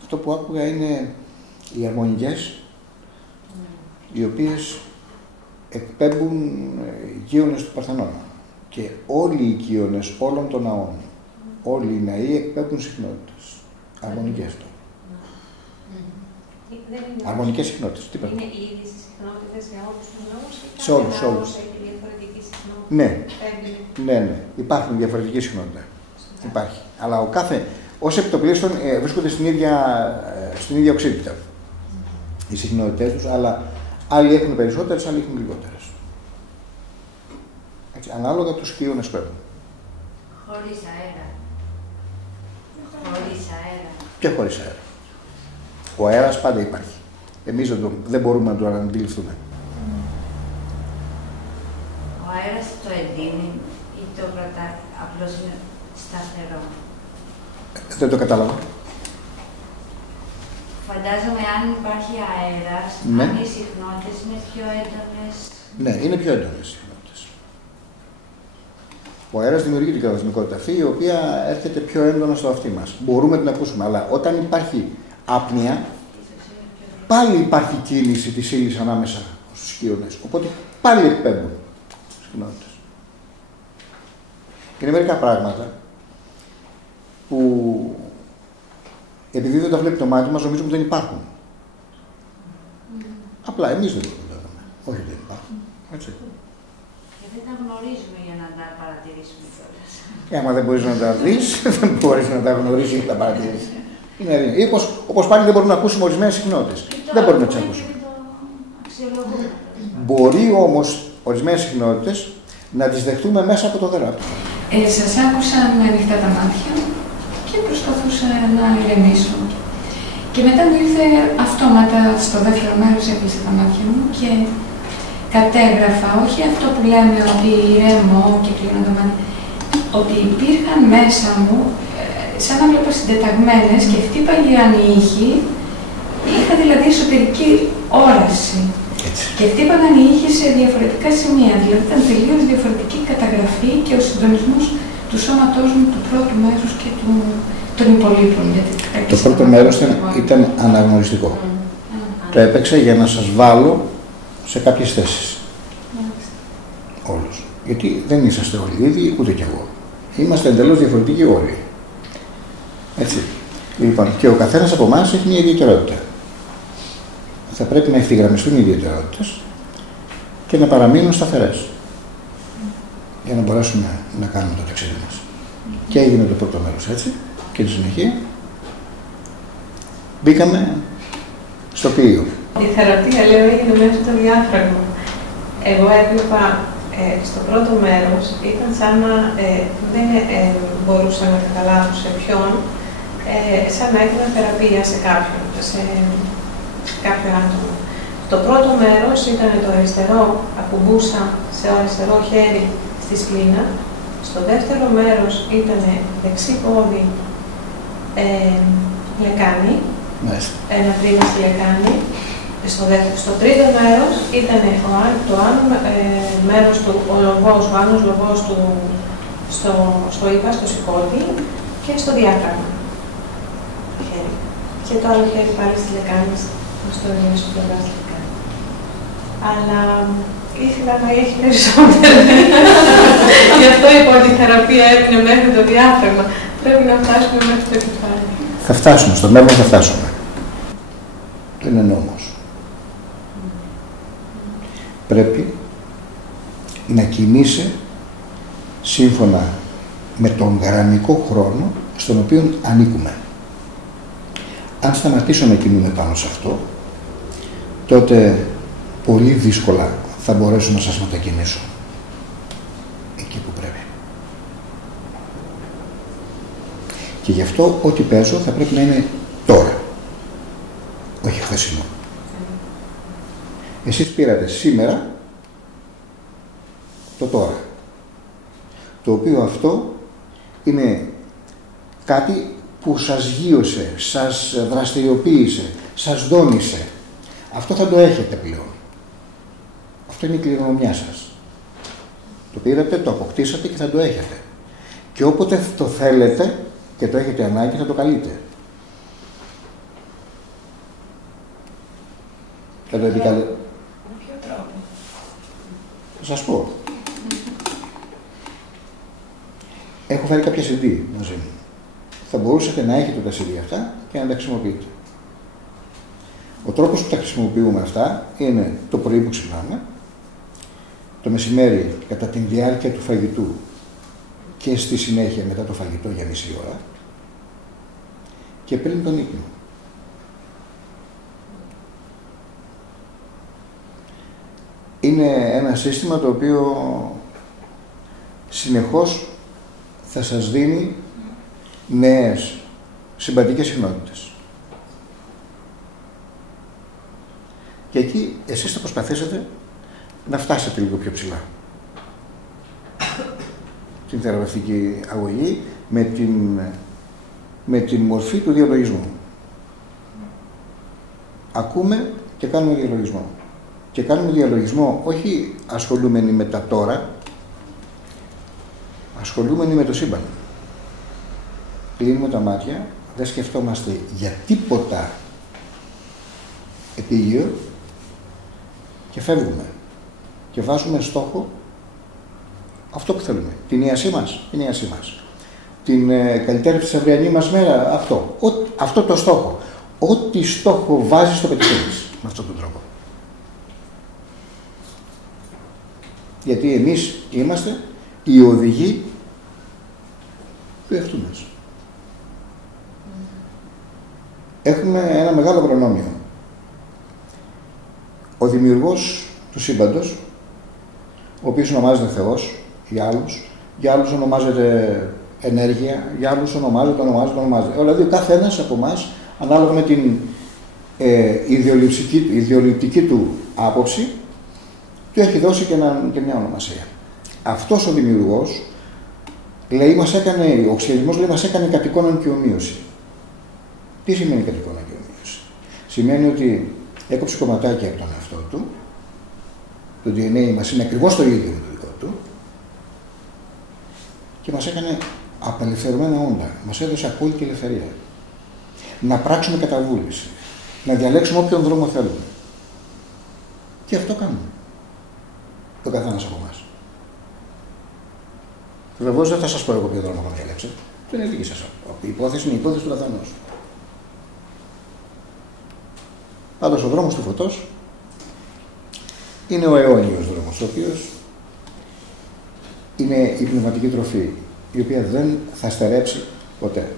Αυτό που άκουγα είναι οι αρμονικές, οι οποίες εκπέμπουν οικείονες του Παρθενώνα. Και όλοι οι οικείονες όλων των ναών, όλοι οι ναοί εκπέμπουν συχνότητες. Αρμονικές τώρα. Αρμονικές συχνότητες. Τι είναι οι ίδιες οι συχνότητες για όλους τους ναούς ή σε όλους, κάθε ναός έχει διαφορετική συχνότητα? Ναι. Υπάρχουν διαφορετική συχνότητα. Υπάρχει. Αλλά ο κάθε, ως επιτοπλίστων βρίσκονται στην ίδια οξύτητα. Οι συχνότητες τους, αλλά άλλοι έχουν περισσότερες, άλλοι έχουν λιγότερες. Έτσι, ανάλογα τους οικείονες που έχουν. Χωρίς αέρα. Χωρίς αέρα. Και χωρίς αέρα. Ο αέρας πάντα υπάρχει. Εμείς δεν μπορούμε να το αντιληφθούμε. Ο αέρας το εντείνει ή το κρατάει, απλώς είναι σταθερό? Δεν το κατάλαβα. Φαντάζομαι αν υπάρχει αέρας, ναι. Αν οι συχνότητες είναι πιο έντονες. Ναι, είναι πιο έντονες οι συχνότητες. Ο αέρας δημιουργεί την καταδοσμικότητα αυτή, η οποία έρχεται πιο έντονα στο αυτί μας. Μπορούμε να την ακούσουμε, αλλά όταν υπάρχει άπνοια, πάλι υπάρχει κίνηση της ύλης ανάμεσα στους οικείονες. Οπότε πάλι εκπέμπουν συχνότητες. Είναι μερικά πράγματα που επειδή δεν τα βλέπει το μάτι μας, νομίζουμε ότι δεν υπάρχουν. Απλά εμείς δεν μπορούμε να τα δούμε. Όχι, δεν υπάρχουν. Έτσι. Και δεν τα γνωρίζουμε για να τα παρατηρήσουμε κιόλας. Άμα δεν μπορείς να τα δεις, δεν μπορείς να τα γνωρίσεις ή να τα παρατηρήσεις. Είναι αδύνατο. Όπως πάλι δεν μπορούμε να ακούσουμε ορισμένες συχνότητες. Δεν μπορούμε να τις ακούσουμε. Μπορεί όμως ορισμένες συχνότητες να τις δεχτούμε μέσα από το δεράτο. Σας άκουσα με ανοιχτά τα μάτια και προσπαθούσα να ηρεμήσω. Και μετά μου ήρθε αυτόματα στο δεύτερο μέρος, έκλεισα τα μάτια μου και κατέγραφα, όχι αυτό που λέμε ότι ηρέμω και κλείνω τα μάτια, ότι υπήρχαν μέσα μου, σαν να βλέπω συντεταγμένες και χτύπαγαν οι ήχοι, είχα δηλαδή εσωτερική όραση. Και χτύπαγαν οι ήχοι σε διαφορετικά σημεία, δηλαδή ήταν τελείως διαφορετική καταγραφή και ο συντονισμός του σώματός μου, του πρώτου μέρους και των υπολείπων. Το πρώτο μέρος ήταν αναγνωριστικό. Το έπαιξε για να σας βάλω σε κάποιες θέσεις. Όλους. Γιατί δεν είσαστε όλοι ίδιοι, ούτε κι εγώ. Είμαστε εντελώς διαφορετικοί όλοι. Έτσι. Λοιπόν, και ο καθένας από εμάς έχει μια ιδιαιτερότητα. Θα πρέπει να ευθυγραμμιστούν οι ιδιαιτερότητες και να παραμείνουν σταθερές για να μπορέσουμε να κάνουμε το ταξίδι μας. Και έγινε το πρώτο μέρος έτσι και τη συνεχεία μπήκαμε στο πλοίο. Η θεραπεία, λέω, έγινε μέσα στο διάφραγμα. Εγώ έβλεπα στο πρώτο μέρος, ήταν σαν να δεν μπορούσα να καταλάβω σε ποιον, σαν να έκανα θεραπεία σε κάποιον, σε κάποιο άτομο. Το πρώτο μέρος ήταν το αριστερό, ακουμπούσα σε αριστερό χέρι στη σκλήνα. Στο δεύτερο μέρος ήταν δεξί πόδι λεκάνη, ένα τρίγωνο στη λεκάνη. Στο τρίτο μέρος ήταν το άλλο μέρος του, ο άνος λογός του στο ύπα, στο σηκώτη και στο διάφραγμα. Και το άλλο χέρι πάλι στη λεκάνη, στο μέσο πλευρά στη λεκάνη. Αλλά ήθελα να έχει περισσότερο. Γι' αυτό είπα ότι η θεραπεία έμεινε μέχρι το διάφραγμα. Πρέπει να φτάσουμε μέχρι το κεφάλι. Θα φτάσουμε, στο μέλλον θα φτάσουμε. Δεν είναι νόμος. Πρέπει να κινείσαι σύμφωνα με τον γραμμικό χρόνο στον οποίο ανήκουμε. Αν σταματήσω να κινούμε πάνω σε αυτό, τότε πολύ δύσκολα θα μπορέσω να σας μετακινήσω εκεί που πρέπει. Και γι' αυτό ό,τι παίζω θα πρέπει να είναι τώρα, όχι χθεσινό. Εσείς πήρατε σήμερα το τώρα, το οποίο αυτό είναι κάτι που σας γείωσε, σας δραστηριοποίησε, σας δόνησε. Αυτό θα το έχετε πλέον. Αυτό είναι η κληρονομιά σας. Το πήρατε, το αποκτήσατε και θα το έχετε. Και όποτε το θέλετε, και το έχετε ανάγκη, θα το καλείτε. Θα το επικαλείτε. Με ποιο τρόπο? Θα σας πω. Έχω φέρει κάποια CD μαζί μου. Θα μπορούσατε να έχετε τα CD αυτά και να τα χρησιμοποιείτε. Ο τρόπος που τα χρησιμοποιούμε αυτά είναι το πρωί που ξυπνάμε, το μεσημέρι κατά τη διάρκεια του φαγητού και στη συνέχεια μετά το φαγητό για μισή ώρα και πριν τον ύπνο. Είναι ένα σύστημα το οποίο συνεχώς θα σας δίνει νέες συμπατικές συχνότητες. Και εκεί εσείς θα προσπαθήσετε να φτάσετε λίγο πιο ψηλά. Την θεραπευτική αγωγή με την μορφή του διαλογισμού. Ακούμε και κάνουμε διαλογισμό. Και κάνουμε διαλογισμό όχι ασχολούμενοι με τα τώρα, ασχολούμενοι με το σύμπαν. Κλείνουμε τα μάτια, δεν σκεφτόμαστε για τίποτα επίγειο και φεύγουμε. Και βάζουμε στόχο αυτό που θέλουμε. Την ίασή μας, την ίασή μας. Την καλυτέρευση της αυριανή μας μέρα, αυτό. Αυτό το στόχο. Ό,τι στόχο βάζεις το πετυχαίνεις με αυτόν τον τρόπο. Γιατί εμείς είμαστε οι οδηγοί του εαυτού μας. Έχουμε ένα μεγάλο προνόμιο. Ο δημιουργός του σύμπαντος, ο οποίος ονομάζεται Θεός για άλλους ονομάζεται ενέργεια, για άλλους ονομάζεται. Δηλαδή ο καθένας από εμάς, ανάλογα με την ιδεολειπτική του άποψη, του έχει δώσει και μια ονομασία. Αυτός ο δημιουργός, λέει, ο οξυδισμός λέει, μας έκανε κατοικώνων και ομοίωση. Τι σημαίνει κατοικώνα και ομοίωση? Σημαίνει ότι έκοψε κομματάκια από τον εαυτό του, το DNA μας είναι ακριβώς το ίδιο με το δικό του και μας έκανε απελευθερωμένα όντα, μας έδωσε απόλυτη ελευθερία. Να πράξουμε κατά βούληση, να διαλέξουμε όποιον δρόμο θέλουμε. Και αυτό κάνουμε. Το καθένας από εμάς. Βεβαίως δεν θα σας πω εγώ ποιο δρόμο θα διαλέξετε. Δεν είναι δική σας. Η υπόθεση είναι η υπόθεση του καθενός. Πάντως ο δρόμος του φωτός είναι ο αιώνιος δρόμος, ο οποίος είναι η πνευματική τροφή, η οποία δεν θα στερέψει ποτέ.